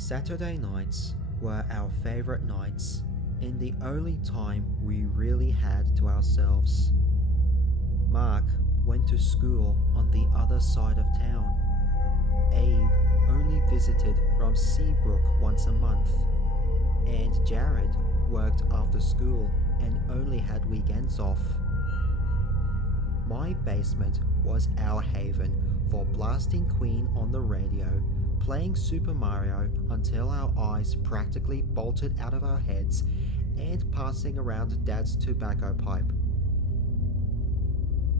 Saturday nights were our favourite nights and the only time we really had to ourselves. Mark went to school on the other side of town. Abe only visited from Seabrook once a month. And Jared worked after school and only had weekends off. My basement was our haven for blasting Queen on the radio, playing Super Mario until our eyes practically bolted out of our heads, and passing around Dad's tobacco pipe.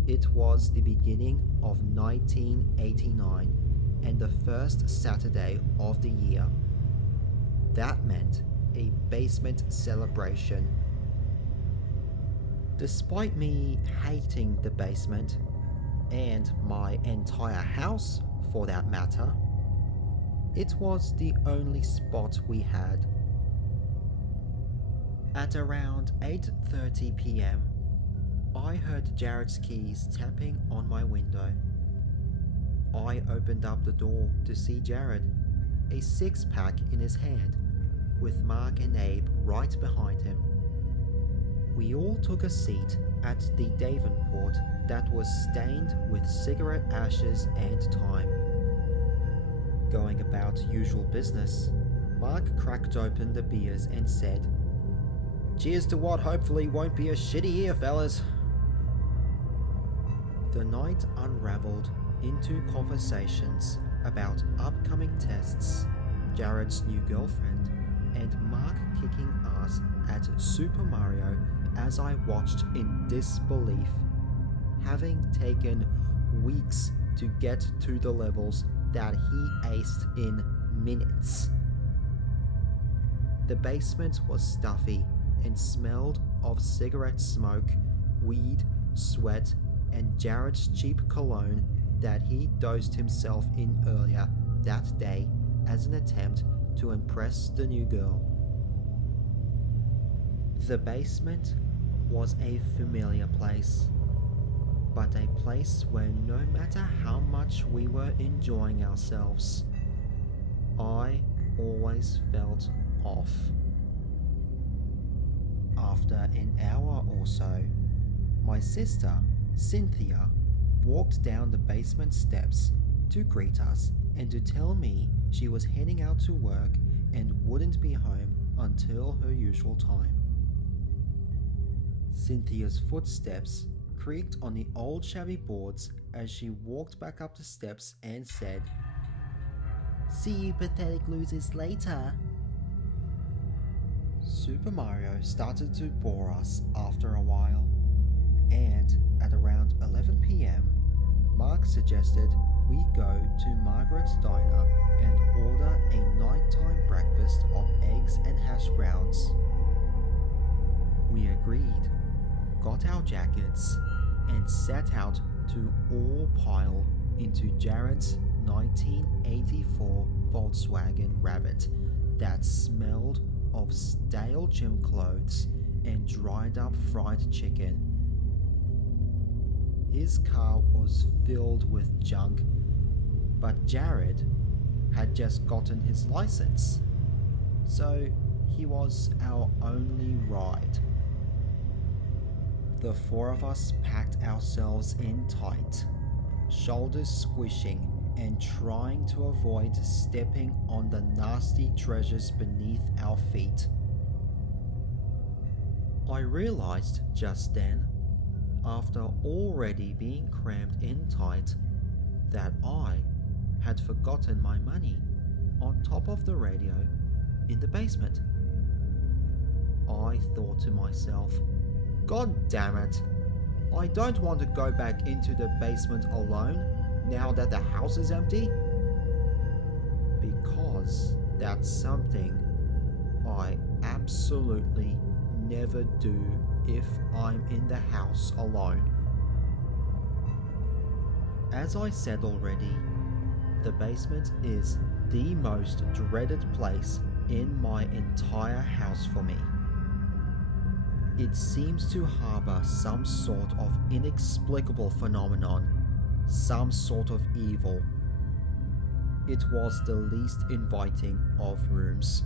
It was the beginning of 1989 and the first Saturday of the year. That meant a basement celebration. Despite me hating the basement, and my entire house for that matter, it was the only spot we had. At around 8:30 p.m, I heard Jared's keys tapping on my window. I opened up the door to see Jared, a six-pack in his hand, with Mark and Abe right behind him. We all took a seat at the Davenport that was stained with cigarette ashes and time. Going about usual business, Mark cracked open the beers and said, "Cheers to what hopefully won't be a shitty year, fellas." The night unraveled into conversations about upcoming tests, Jared's new girlfriend, and Mark kicking ass at Super Mario as I watched in disbelief, having taken weeks to get to the levels that he aced in minutes. The basement was stuffy and smelled of cigarette smoke, weed, sweat, and Jared's cheap cologne that he dosed himself in earlier that day as an attempt to impress the new girl. The basement was a familiar place, but a place where no matter how much we were enjoying ourselves, I always felt off. After an hour or so, my sister, Cynthia, walked down the basement steps to greet us and to tell me she was heading out to work and wouldn't be home until her usual time. Cynthia's footsteps creaked on the old shabby boards as she walked back up the steps and said, "See you pathetic losers later." Super Mario started to bore us after a while, and at around 11 p.m, Mark suggested we go to Margaret's Diner and order a nighttime breakfast of eggs and hash browns. We agreed, got our jackets, and set out to all pile into Jared's 1984 Volkswagen Rabbit that smelled of stale gym clothes and dried up fried chicken. His car was filled with junk, but Jared had just gotten his license, so he was our only ride. The four of us packed ourselves in tight, shoulders squishing and trying to avoid stepping on the nasty treasures beneath our feet. I realized just then, after already being crammed in tight, that I had forgotten my money on top of the radio in the basement. I thought to myself, "God damn it, I don't want to go back into the basement alone now that the house is empty." Because that's something I absolutely never do if I'm in the house alone. As I said already, the basement is the most dreaded place in my entire house for me. It seems to harbor some sort of inexplicable phenomenon, some sort of evil. It was the least inviting of rooms.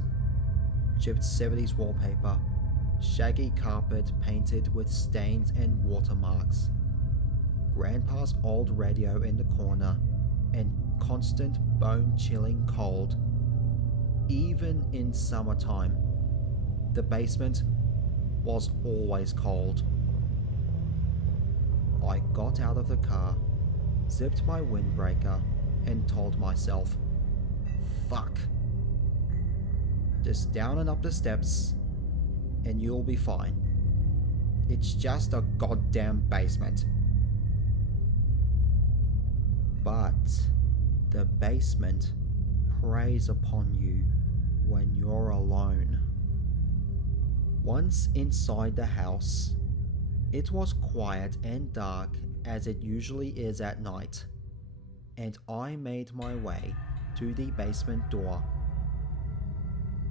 Chipped 70s wallpaper, shaggy carpet painted with stains and watermarks, Grandpa's old radio in the corner, and constant bone-chilling cold. Even in summertime, the basement was always cold. I got out of the car, zipped my windbreaker, and told myself, fuck. Just down and up the steps, and you'll be fine. It's just a goddamn basement. But the basement preys upon you when you're alone. Once inside the house, it was quiet and dark as it usually is at night, and I made my way to the basement door.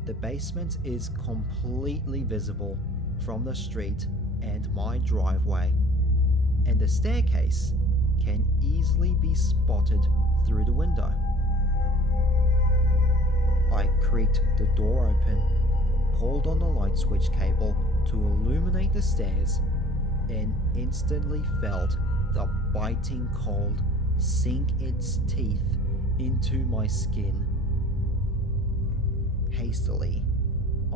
The basement is completely visible from the street and my driveway, and the staircase can easily be spotted through the window. I creaked the door open, pulled on the light switch cable to illuminate the stairs, and instantly felt the biting cold sink its teeth into my skin. Hastily,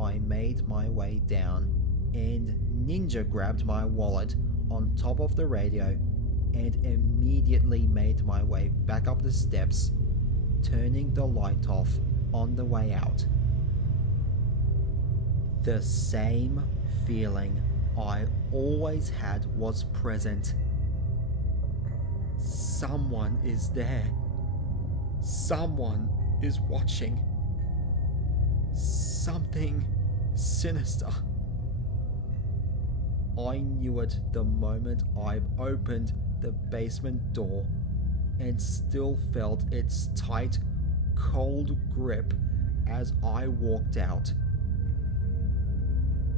I made my way down and ninja grabbed my wallet on top of the radio and immediately made my way back up the steps, turning the light off on the way out. The same feeling I always had was present. Someone is there. Someone is watching. Something sinister. I knew it the moment I opened the basement door and still felt its tight, cold grip as I walked out.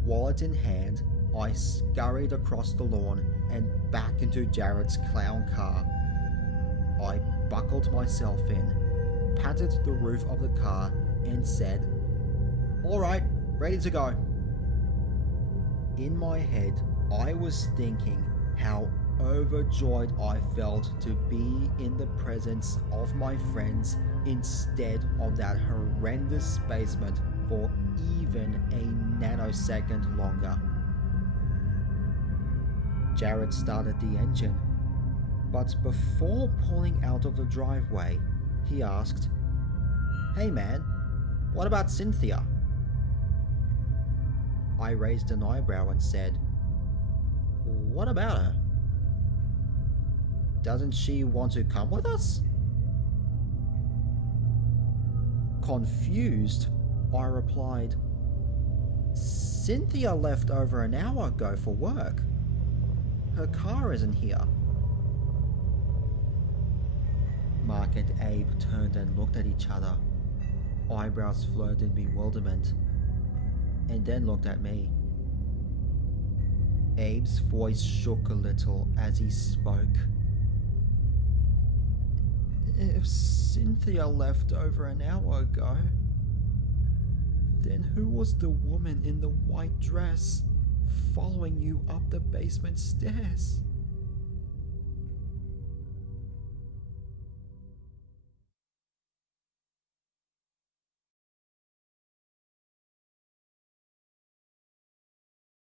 Wallet in hand, I scurried across the lawn and back into Jared's clown car. I buckled myself in, patted the roof of the car, and said, "Alright, ready to go." In my head, I was thinking how overjoyed I felt to be in the presence of my friends instead of that horrendous basement for even a nanosecond longer. Jared started the engine, but before pulling out of the driveway, he asked, "Hey man, what about Cynthia?" I raised an eyebrow and said, "What about her? Doesn't she want to come with us?" Confused, I replied, "Cynthia left over an hour ago for work. Her car isn't here." Mark and Abe turned and looked at each other, eyebrows furrowed in bewilderment, and then looked at me. Abe's voice shook a little as he spoke. "If Cynthia left over an hour ago, then who was the woman in the white dress following you up the basement stairs?"